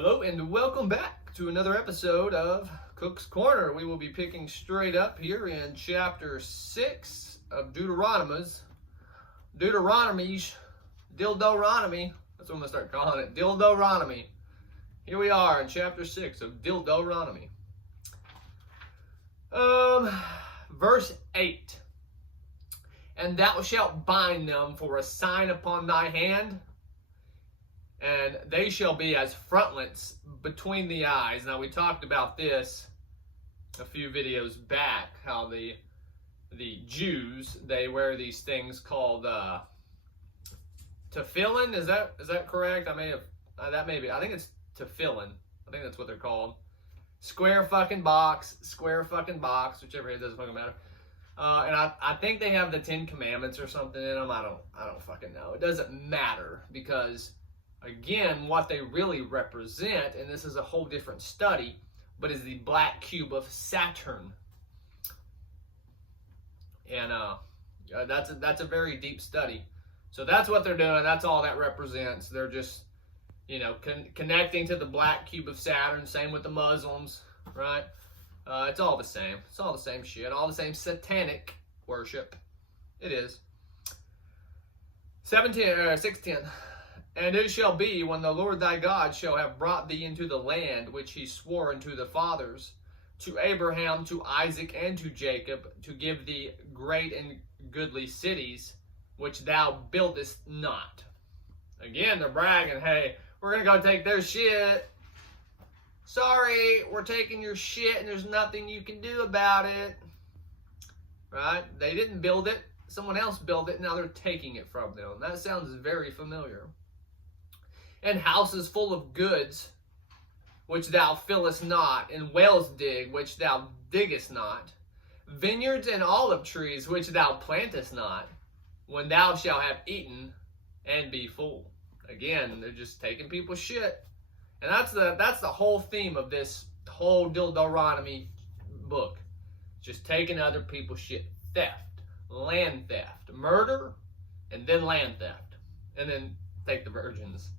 Hello and welcome back to another episode of Cook's Corner. We will be picking straight up here in chapter 6 of Deuteronomy's. Deuteronomy's. Dildonomy. That's what I'm going to start calling it. Dildonomy. Here we are in chapter 6 of Dildonomy. Verse 8. And thou shalt bind them for a sign upon thy hand, and they shall be as frontlets between the eyes. Now, we talked about this a few videos back, how the Jews, they wear these things called tefillin. Is that correct? I may have I think it's tefillin. I think that's what they're called. Square fucking box, whichever, it doesn't fucking matter. And I think they have the 10 Commandments or something in them. I don't fucking know. It doesn't matter, because again, what they really represent, and this is a whole different study, but is the black cube of Saturn. And that's a very deep study. So that's what they're doing. That's all that represents. They're just, connecting to the black cube of Saturn. Same with the Muslims, right? It's all the same. It's all the same shit. All the same satanic worship. It is. 6:10. And it shall be, when the Lord thy God shall have brought thee into the land which he swore unto the fathers, to Abraham, to Isaac, and to Jacob, to give thee great and goodly cities, which thou buildest not. Again, they're bragging, hey, we're going to go take their shit. Sorry, we're taking your shit and there's nothing you can do about it. Right? They didn't build it. Someone else built it. Now they're taking it from them. That sounds very familiar. And houses full of goods, which thou fillest not, and wells dig, which thou diggest not, vineyards and olive trees, which thou plantest not, when thou shalt have eaten and be full. Again, they're just taking people's shit. And that's the whole theme of this whole Deuteronomy book. Just taking other people's shit. Theft, land theft, murder, and then land theft. And then take the virgins.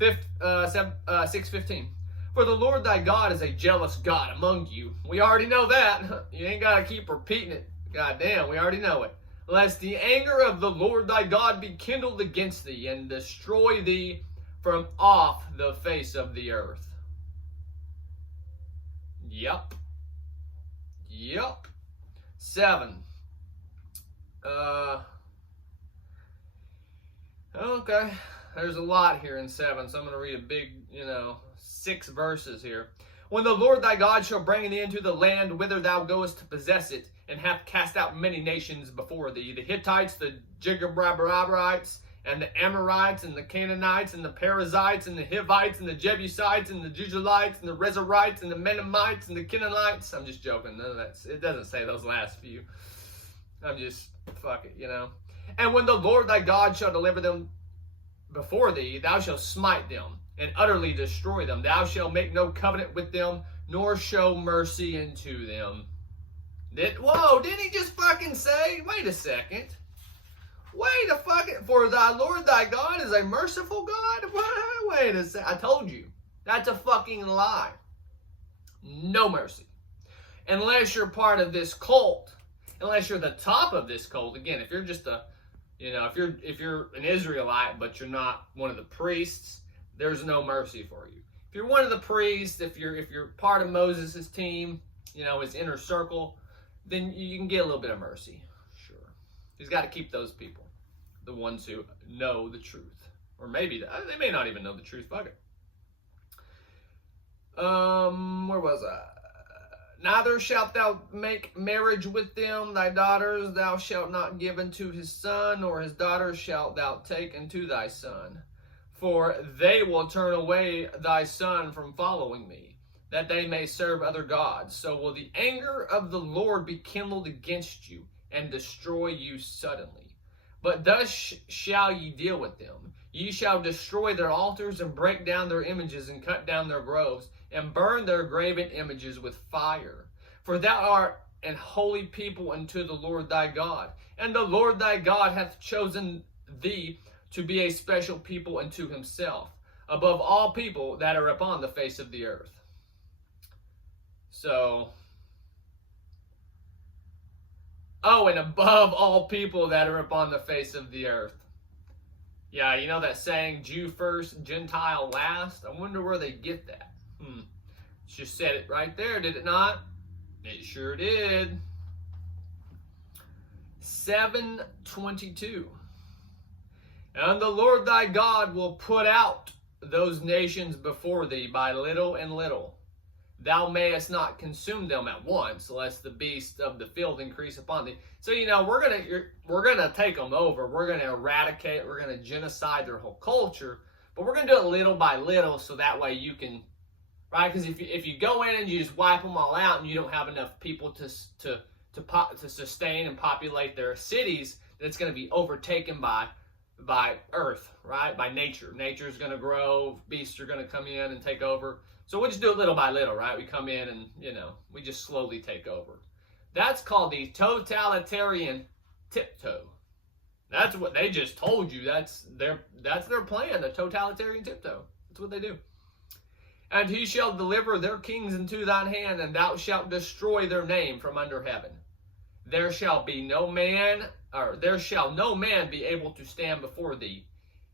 6:15. For the Lord thy God is a jealous God among you. We already know that. You ain't got to keep repeating it. God damn, we already know it. Lest the anger of the Lord thy God be kindled against thee, and destroy thee from off the face of the earth. Yup. 7. Okay, there's a lot here in 7, so I'm going to read a big, 6 verses here. When the Lord thy God shall bring thee into the land whither thou goest to possess it, and hath cast out many nations before thee, the Hittites, the Girgabarites, and the Amorites, and the Canaanites, and the Perizzites, and the Hivites, and the Jebusites, and the Jujulites, and the Rezarites, and the Menamites, and the Canaanites. I'm just joking. None of that. It doesn't say those last few. I'm just, fuck it, And when the Lord thy God shall deliver them before thee, thou shalt smite them, and utterly destroy them. Thou shalt make no covenant with them, nor show mercy unto them. Whoa, didn't he just fucking say? Wait a second. Wait a fucking, for thy Lord thy God is a merciful God? Wait a second. I told you. That's a fucking lie. No mercy. Unless you're part of this cult, unless you're the top of this cult. Again, if you're just if you're an Israelite, but you're not one of the priests, there's no mercy for you. If you're one of the priests, if you're part of Moses' team, his inner circle, then you can get a little bit of mercy. Sure. He's got to keep those people, the ones who know the truth. Or maybe, they may not even know the truth. Fuck it. Where was I? Neither shalt thou make marriage with them. Thy daughters thou shalt not give unto his son, nor his daughters shalt thou take unto thy son. For they will turn away thy son from following me, that they may serve other gods. So will the anger of the Lord be kindled against you, and destroy you suddenly. But thus shall ye deal with them. Ye shall destroy their altars, and break down their images, and cut down their groves, and burn their graven images with fire. For thou art an holy people unto the Lord thy God, and the Lord thy God hath chosen thee to be a special people unto himself, above all people that are upon the face of the earth. So, and above all people that are upon the face of the earth. Yeah, you know that saying, Jew first, Gentile last? I wonder where they get that. Just said it right there, did it not? It sure did. 7:22. And the Lord thy God will put out those nations before thee by little and little. Thou mayest not consume them at once, lest the beasts of the field increase upon thee. So, we're gonna take them over. We're gonna eradicate. We're gonna genocide their whole culture. But we're gonna do it little by little, so that way you can, right? Because if you go in and you just wipe them all out, and you don't have enough people to sustain and populate their cities, then it's gonna be overtaken by earth, right? By nature. Nature's gonna grow. Beasts are gonna come in and take over. So we'll just do it little by little, right? We come in and, we just slowly take over. That's called the totalitarian tiptoe. That's what they just told you. That's their plan, the totalitarian tiptoe. That's what they do. And he shall deliver their kings into thine hand, and thou shalt destroy their name from under heaven. There shall no man be able to stand before thee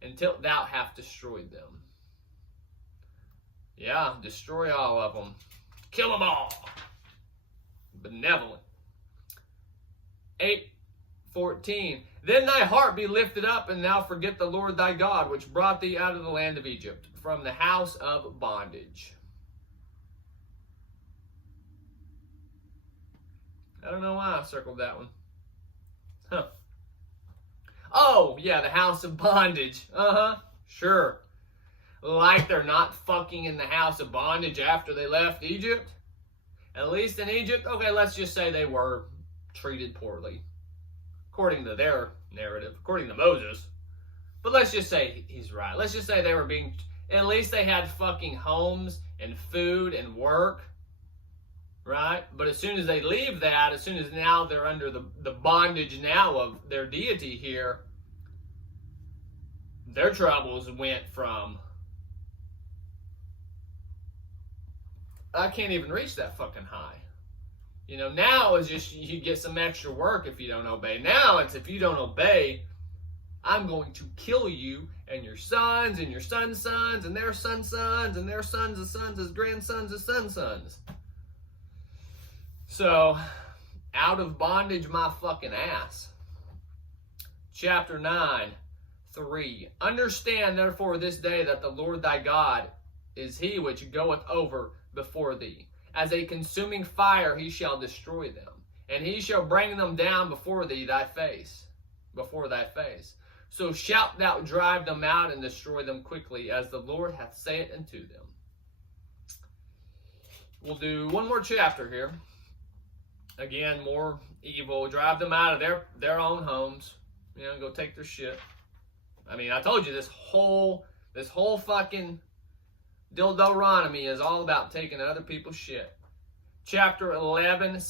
until thou have destroyed them. Yeah, destroy all of them. Kill them all. Benevolent. 8:14. Then thy heart be lifted up, and thou forget the Lord thy God, which brought thee out of the land of Egypt, from the house of bondage. I don't know why I circled that one. Huh. Oh, yeah, the house of bondage. Sure. Like they're not fucking in the house of bondage after they left Egypt. At least in Egypt, okay, let's just say they were treated poorly. According to their narrative, according to Moses. But let's just say he's right. Let's just say they were at least they had fucking homes and food and work. Right? But as soon as they leave that, as soon as now they're under the bondage now of their deity here, their troubles went from, I can't even reach that fucking high. Now it's just you get some extra work if you don't obey. Now it's if you don't obey, I'm going to kill you and your sons and your sons' sons and their sons' sons and their sons' grandsons' sons'. So, out of bondage my fucking ass. Chapter 9:3. Understand therefore this day that the Lord thy God is he which goeth over before thee. As a consuming fire he shall destroy them, and he shall bring them down before thee before thy face. So shalt thou drive them out and destroy them quickly, as the Lord hath said unto them. We'll do one more chapter here. Again, more evil. Drive them out of their own homes. Go take their shit. I mean, I told you this whole fucking Deuteronomy is all about taking other people's shit. Chapter 11.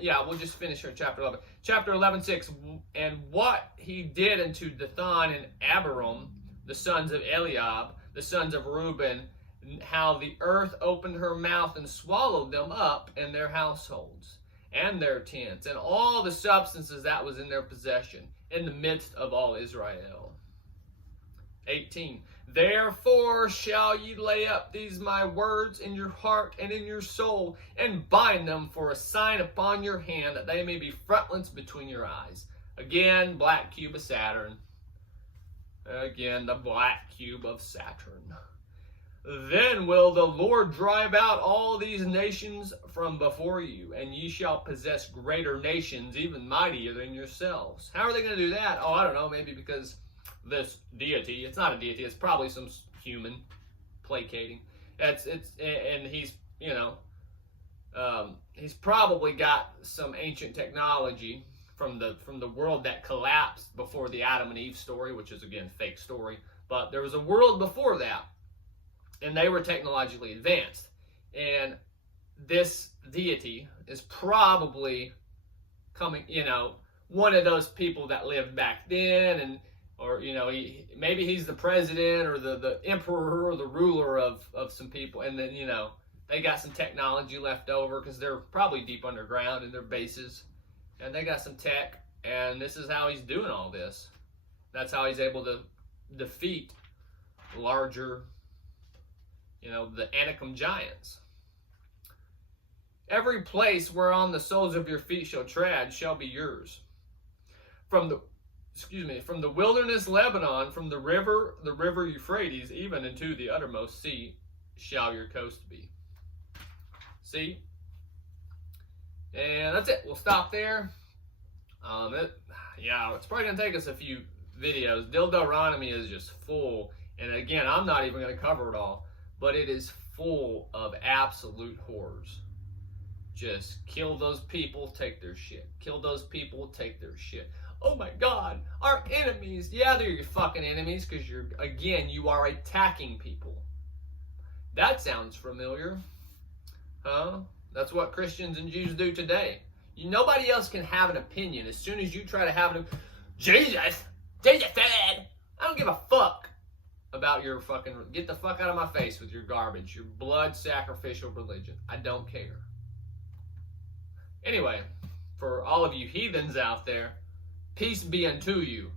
Yeah, we'll just finish here. Chapter 11. Chapter 11:6. And what he did unto Dathan and Abiram, the sons of Eliab, the sons of Reuben, how the earth opened her mouth and swallowed them up and their households and their tents and all the substances that was in their possession in the midst of all Israel. 18. Therefore shall ye lay up these my words in your heart and in your soul, and bind them for a sign upon your hand, that they may be frontlets between your eyes. Again, black cube of Saturn. Again, the black cube of Saturn. Then will the Lord drive out all these nations from before you, and ye shall possess greater nations, even mightier than yourselves. How are they going to do that? Oh, I don't know, maybe because this deity, it's not a deity, it's probably some human placating. And he's, he's probably got some ancient technology from the world that collapsed before the Adam and Eve story, which is again fake story. But there was a world before that, and they were technologically advanced. And this deity is probably coming, one of those people that lived back then, and or maybe he's the president or the emperor or the ruler of some people, and then they got some technology left over because they're probably deep underground in their bases, and they got some tech, and this is how he's doing all this. That's how he's able to defeat larger, the Anakim giants. Every place whereon the soles of your feet shall tread shall be yours. From the wilderness Lebanon, from the river Euphrates, even into the uttermost sea, shall your coast be. See? And that's it. We'll stop there. It's probably going to take us a few videos. Deuteronomy is just full. And again, I'm not even going to cover it all. But it is full of absolute horrors. Just kill those people, take their shit. Kill those people, take their shit. Oh my God, our enemies. Yeah, they're your fucking enemies because you are attacking people. That sounds familiar. Huh? That's what Christians and Jews do today. Nobody else can have an opinion. As soon as you try to have Jesus said, I don't give a fuck about your fucking, get the fuck out of my face with your garbage, your blood sacrificial religion. I don't care. Anyway, for all of you heathens out there, peace be unto you.